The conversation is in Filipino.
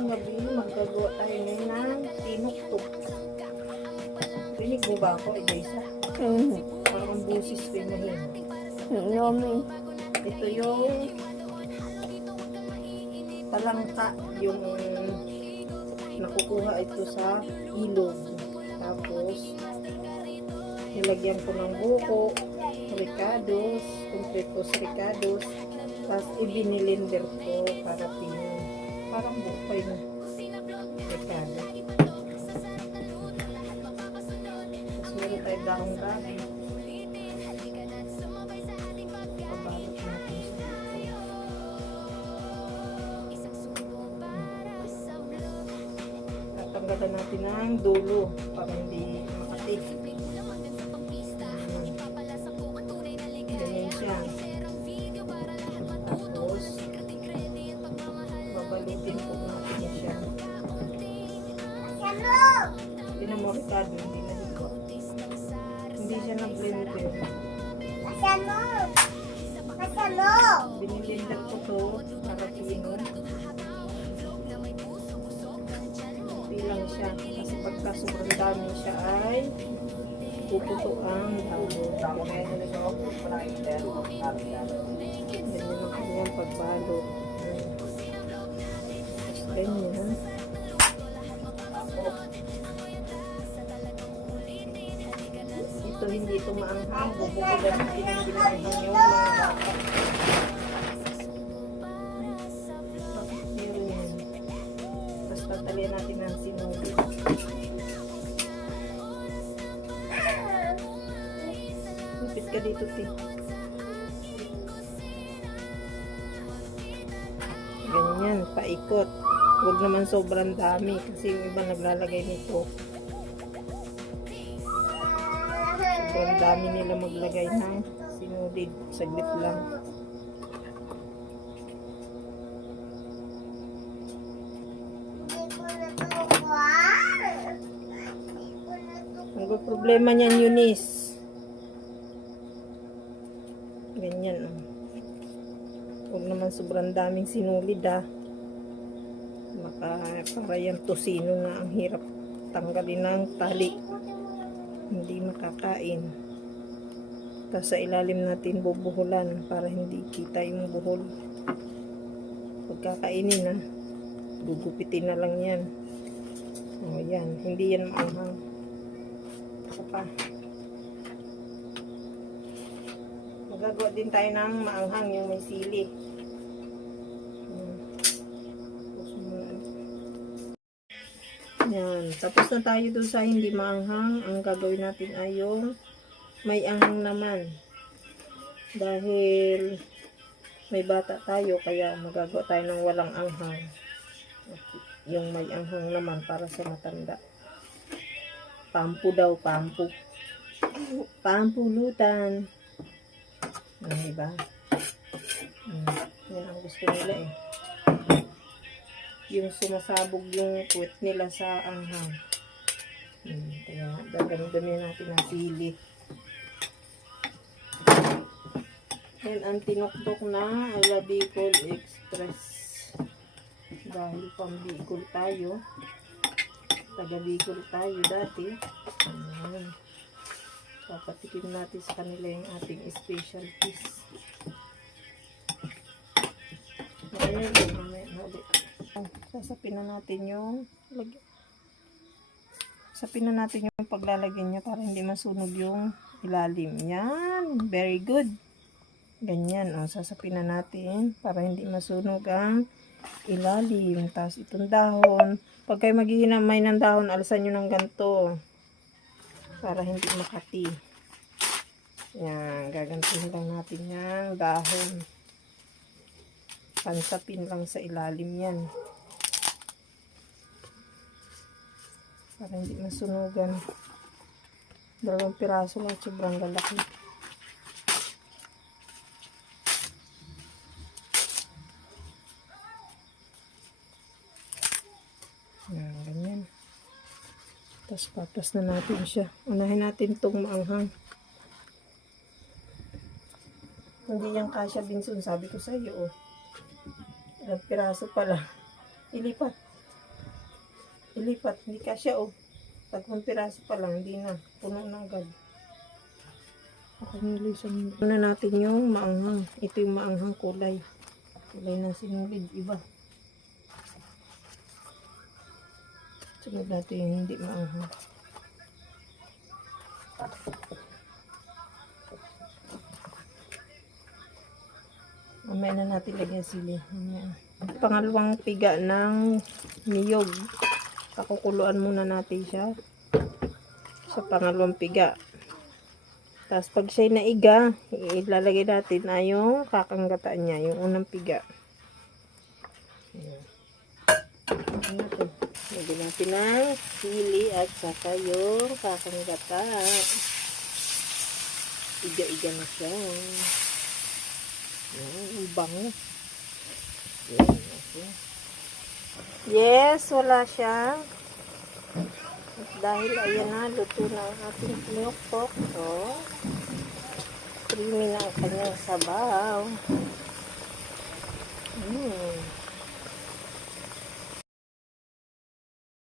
Magandang gabi, magagawa tayo ngayon ng tinuktok. Rinig mo ba ako, Edaysa? Parang busis ko yung mahina. Nomi. Ito yung talangka, yung nakukuha ito sa ilog. Tapos, nilagyan ko ng buko, ricados, completos ricados, tapos ibinilinder ko para parang bukay na ricado. Tapos meron tayo dahong gabi. Pabalot natin siya. Tatanggalan natin ng dulo para hindi makati. Ganyan siya. Tapos, babalutin po natin siya. Pinamorikado, hindi na higo. Hindi siya na-blender. Binilender ko to para pinon. Pilang siya. Kasi pagka sobrang dami siya ay puputo ang damo. Ganyan ang kanyang pagbalot. Tapos ganyan. Ito hindi ito maanghang. Bubukulan natin ang ginanghang yung mga bata. Meron yan. Tapos tatalian natin ang sinuli. Lupit ka dito, Ti. Ganyan, paikot. Huwag naman sobrang dami kasi yung iba naglalagay nito. Sobrang dami nila maglagay ng sinulid. Saglit lang. Ang problema niyan, Eunice. Ganyan. Huwag naman sobrang daming sinulid, ah. Para yung tosino na ang hirap tanggalin ng tali. Hindi makakain. Tapos sa ilalim natin bubuhulan para hindi kita yung buhol. Pagkakainin na, gugupitin na lang yan. O yan, hindi yan maanghang. Isa pa. Magagawa din tayo ng maanghang yung may sili. Yan. Tapos na tayo dun sa hindi maanghang. Ang gagawin natin ay yung may anghang naman. Dahil may bata tayo, kaya magagawa tayo ng walang anghang. Yung may anghang naman para sa matanda. Pampu daw, pampu. Pampulutan. Diba? Yan ang gusto nila eh. Yung sumasabog yung puwet nila sa anghang. Kaya gagamitin natin ang sili. Yan ang tinuktok na ala Bicol Express. Dahil pang Bicol tayo. Taga Bicol tayo dati. Papatikim natin sa kanila yung ating specialties. Ayan, mamaya na ulit. Sasapin na natin yung paglalagyan niya para hindi masunog yung ilalim. Yan, very good. Ganyan, sasapin na natin para hindi masunog ang ilalim. Tapos itong dahon, pag kayo maghihinamay ng dahon, alisan nyo ng ganito para hindi makati. Yan, gagantuhin lang natin yung dahon. Pansapin lang sa ilalim yan. Para hindi masunugan. 2 piraso lang, sobrang lalaki. Yan, ganyan. Tapos patas na natin siya. Unahin natin itong maanghang. Hindi yan kasya Binson, sabi ko sa iyo. Ilang piraso pala. Ilipat. Ilipat, hindi kasya oh. Tatlong piraso pa lang, hindi na. Puno na agad. Okay, nilisan. Una natin yung maanghang. Ito yung maanghang kulay. Kulay ng sinulid, iba. Sunod natin yung hindi maanghang. Mamaya na natin lagyan sili. Mamaya. Pangalawang piga ng niyog. Pakukuluan muna natin siya. Sa pangalawang piga. Tapos pag siya'y naiga, ilalagay natin na yung kakanggataan niya. Yung unang piga. Ayan. Lagyan natin ng sili at saka yung kakanggataan. Iga-iga na siya. Ang bango. Yes, wala siya. At dahil ayan na, luto na ang ating pinukpok. So, creamy na ang kanyang sabaw.